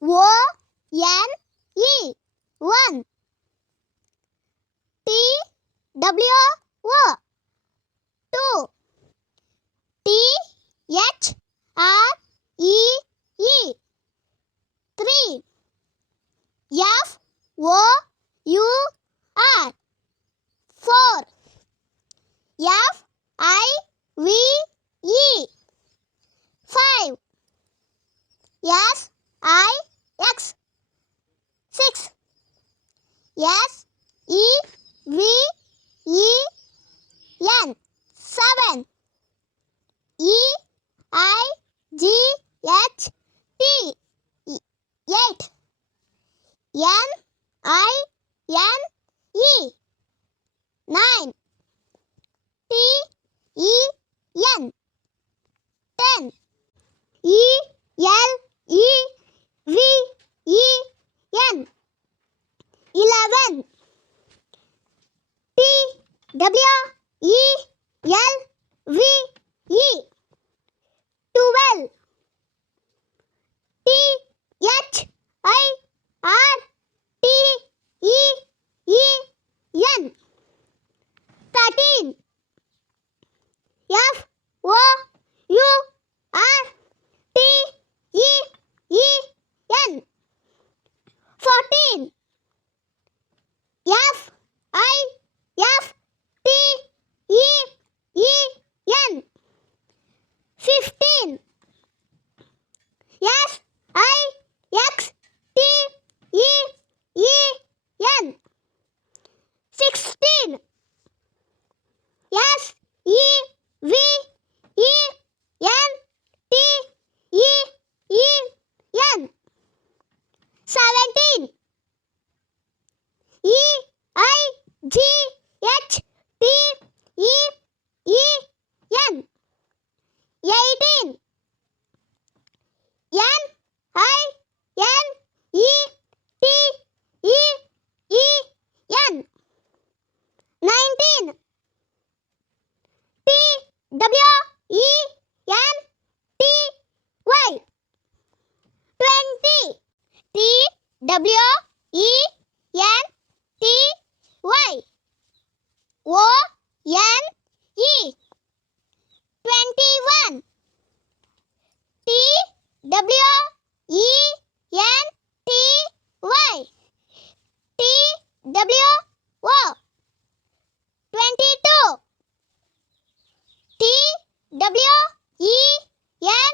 O N E 1. T W O 2. T H R E E 3. F O U R 4. F I V E 5. S I X 6. S E V E N 7. E I G H T 8. N I N E 9. T E N 10. E L E V E N 11. T W E L V E 12. T H I R T E E N 13. F O U R T E E N 14. F I F T E E N 15. S I X T E E N 16. S E V E N T E E N 17. E I G H T E E N 18. N I N E T E E N 19. T W E N T Y 20. T W E N T Y O N E 21. T W E N T Y T W O 22. T W E N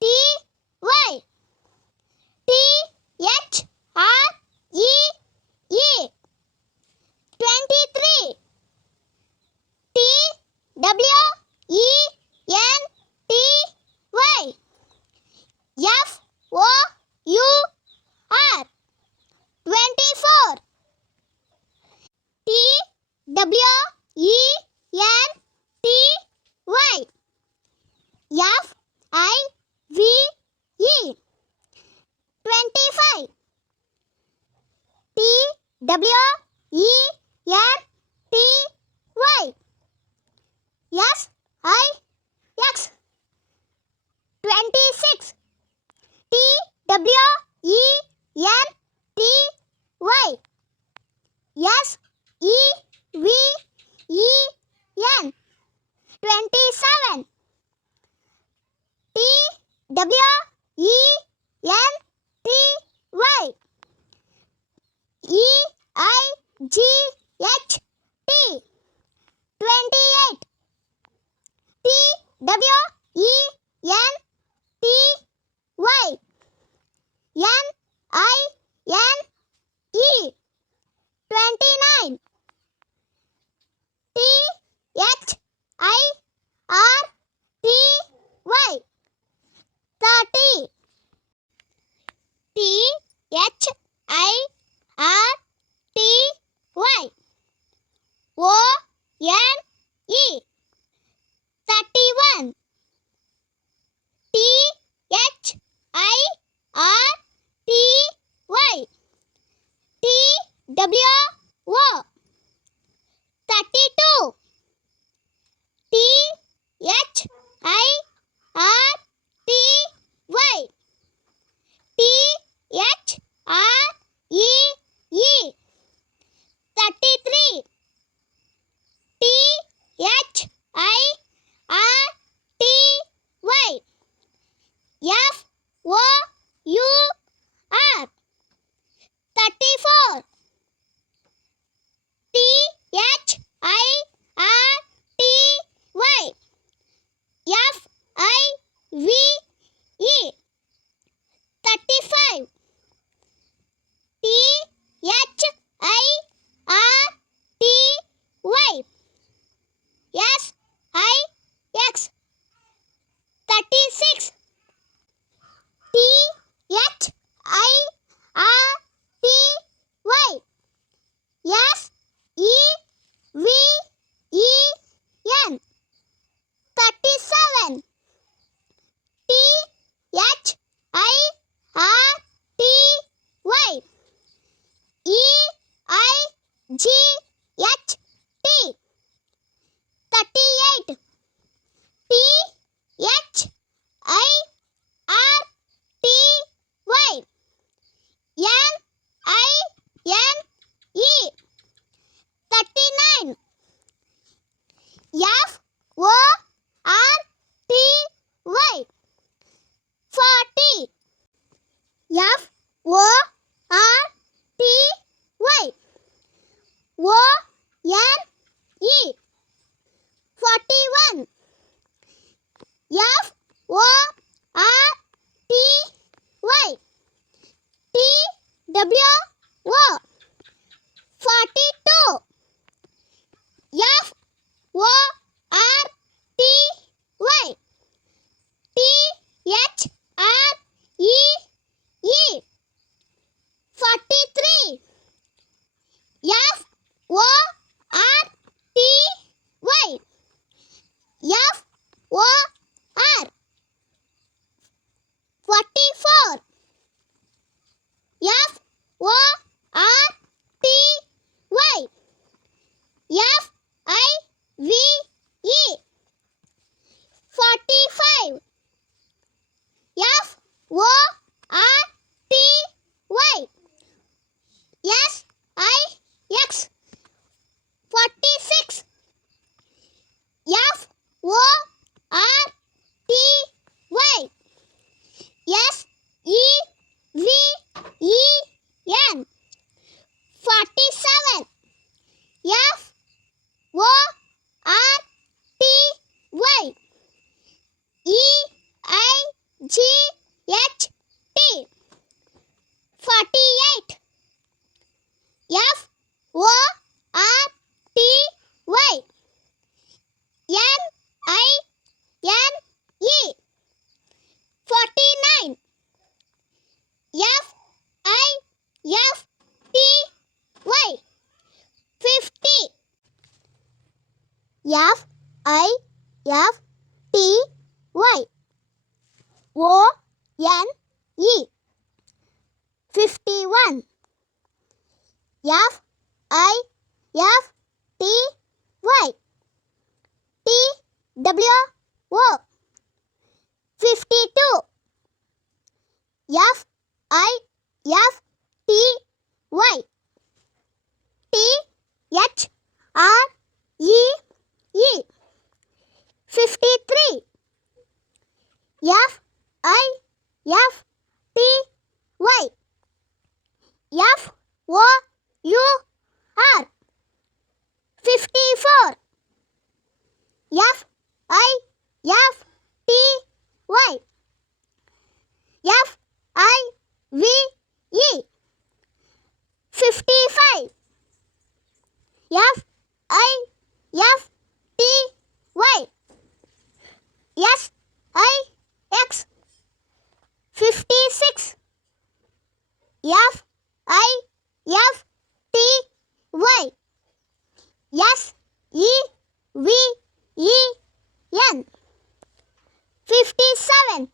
T Y T H R E E 23. T W E N T Y F O U R 24. T W E N T Y F I V E 25. T W E N T Y S I X 26. T W E N T Y S E V E N 27. T W E N T Y E I G H T 28. T W E N T Y N I N E 29. T H I R T Y 30. T H I R T Y O N E 31. T H I R T Y T W O 32. T H I R T Y T H R E E 33 T H I R T Y F O U R 34 T H I R T Y F I V E 35 T H I R T Y S I X 36 T H I R T Y S E V E N 37 T H I R T Y E I G H T 38 T H I R T Y N I N E 39 F O R T Y 40 F O R T Y O N E 41 F O R T Y T W O 42 F O R T Y T H R E E 43 F O R T Y F O R 44 F O R T Y F I V E 45 F O R T Y S I X 46 F O R T Y S E V E N 47 F O R T Y E I G H T 48 F O R T Y N I N E 49 F I F T Y 50 F I F T Y O N E 51 F I F T Y T W O 52 F I F T Y T H R E E 53 F I F T Y F O U R 54 F I F T Y F I V E 55 F I F T Y S I X 56 F I F T Y S E V E N 57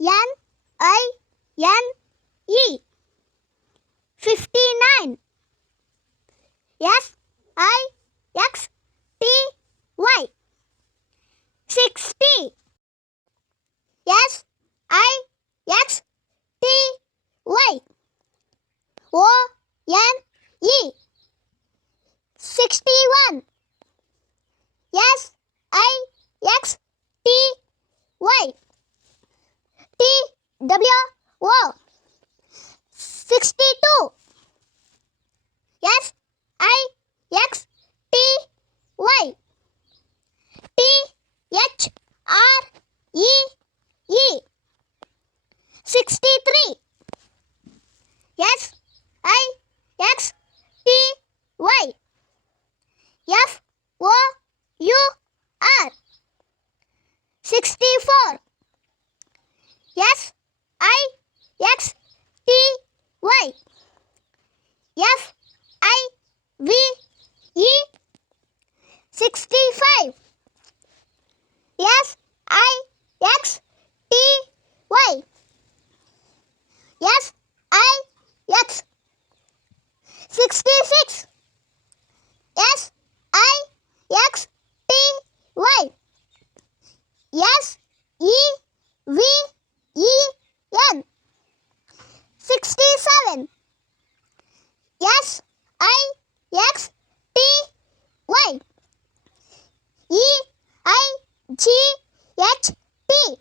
N I N E. 59. S I X T Y. 60. S I X T Y. O N E. 61. S I X T Y. T W O. 62. S I X T Y. T H R E E. 63. S I X T Y. F O U R. 64. S I X T Y. F I V E. 65. S I X T Y. S I X. 66. S I X T Y. S E V E N. 67. S I X T Y. E I G H T.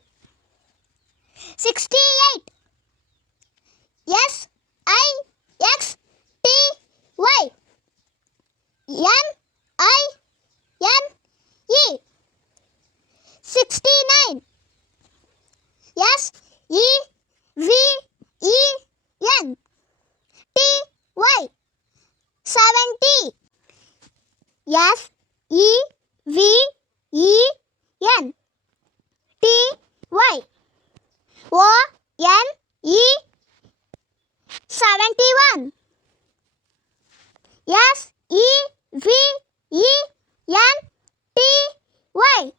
68. S I X T Y. N I N E. 69. S E V E N T Y. 70. S E V E N T Y. O N E. 71. S E V E N T Y.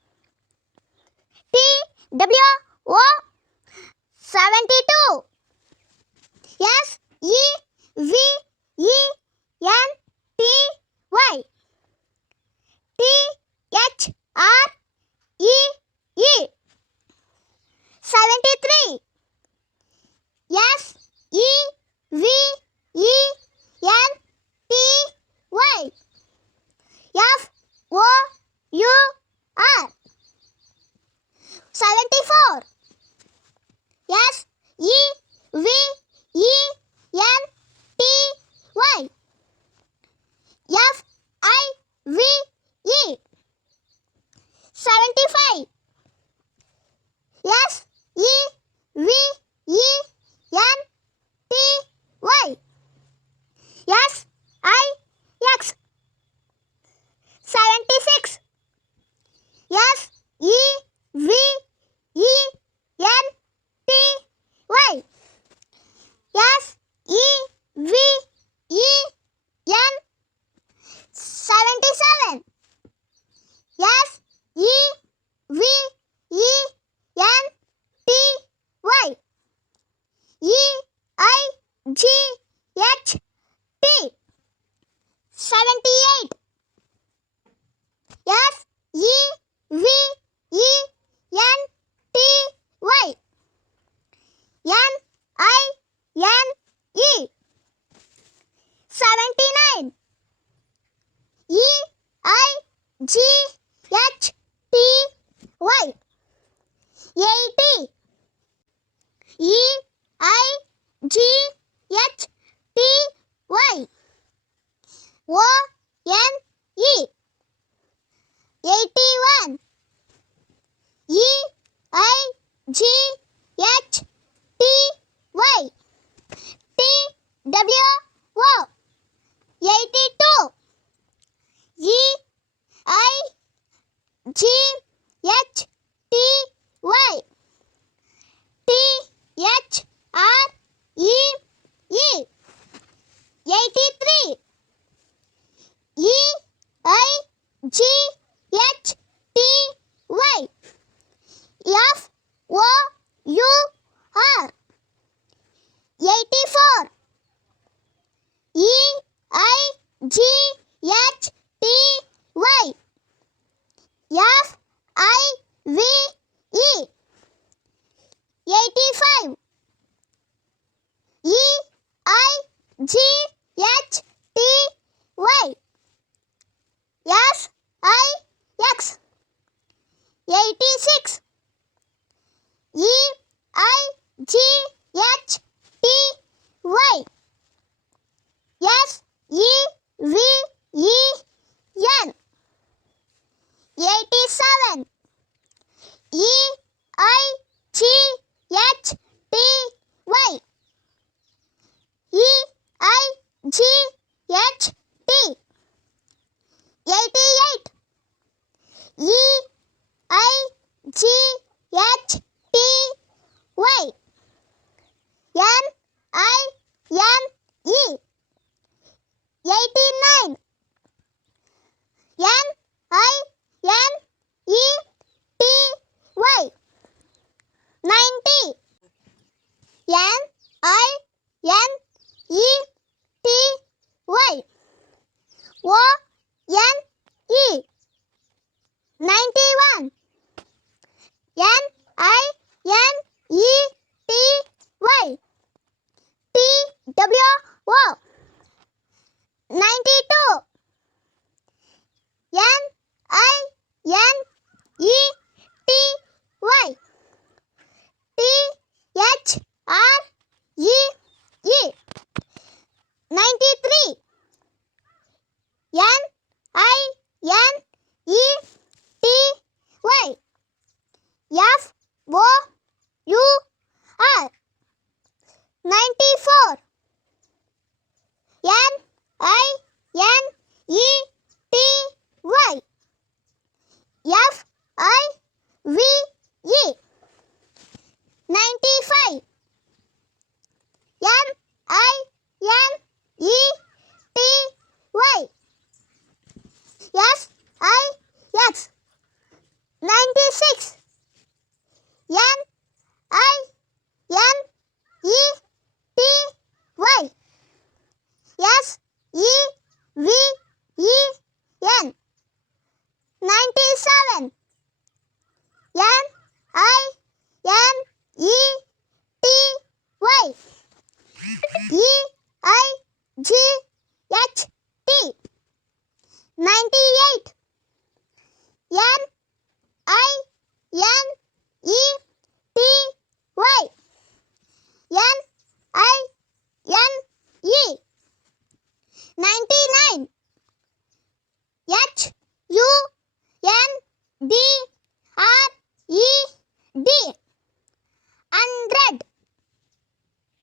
T W O. 72. S E V E N T Y. T H R E E. 73. S E V E N T Y. F O U R. 74. S E V E N T Y. F I V E. 75. S E V E N T Y. S I X. 76. S E V E N T Y. S E V E N. 77. S E V E N T Y. E I G H T. 78. S E V E N T Y. N I N E. 79. E I G H T Y. 80. E I G H T Y. O N E. 81. E I G H T Y. T W O. 82. E I G H T Y. T H R E E. 83. E I G H T Y. 89. NINETY. 90. NINETY. ONE. 91.